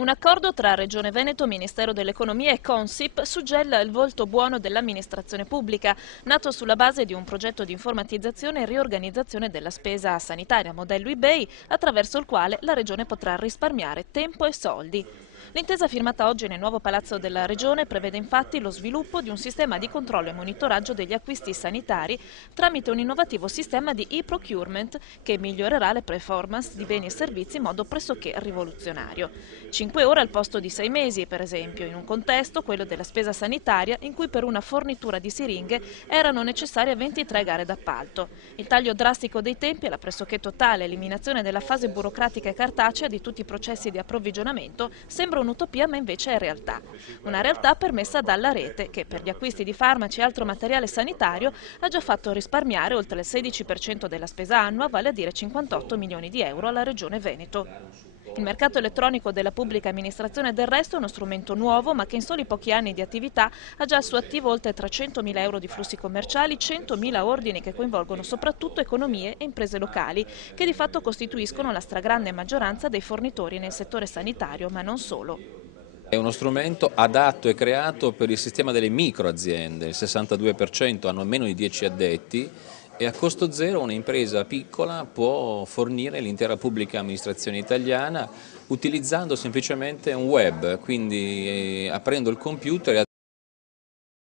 Un accordo tra Regione Veneto, Ministero dell'Economia e Consip suggella il volto buono dell'amministrazione pubblica, nato sulla base di un progetto di informatizzazione e riorganizzazione della spesa sanitaria modello eBay, attraverso il quale la Regione potrà risparmiare tempo e soldi. L'intesa firmata oggi nel nuovo palazzo della Regione prevede infatti lo sviluppo di un sistema di controllo e monitoraggio degli acquisti sanitari tramite un innovativo sistema di e-procurement che migliorerà le performance di beni e servizi in modo pressoché rivoluzionario. 5 ore al posto di 6 mesi, per esempio, in un contesto, quello della spesa sanitaria, in cui per una fornitura di siringhe erano necessarie 23 gare d'appalto. Il taglio drastico dei tempi e la pressoché totale eliminazione della fase burocratica e cartacea di tutti i processi di approvvigionamento sembra un'utopia, ma invece è realtà. Una realtà permessa dalla rete che per gli acquisti di farmaci e altro materiale sanitario ha già fatto risparmiare oltre il 16% della spesa annua, vale a dire 58 milioni di euro alla Regione Veneto. Il mercato elettronico della pubblica amministrazione del resto è uno strumento nuovo, ma che in soli pochi anni di attività ha già al suo attivo oltre 300.000 euro di flussi commerciali, 100.000 ordini che coinvolgono soprattutto economie e imprese locali, che di fatto costituiscono la stragrande maggioranza dei fornitori nel settore sanitario, ma non solo. È uno strumento adatto e creato per il sistema delle microaziende, il 62% hanno meno di 10 addetti e a costo zero un'impresa piccola può fornire l'intera pubblica amministrazione italiana utilizzando semplicemente un web, quindi aprendo il computer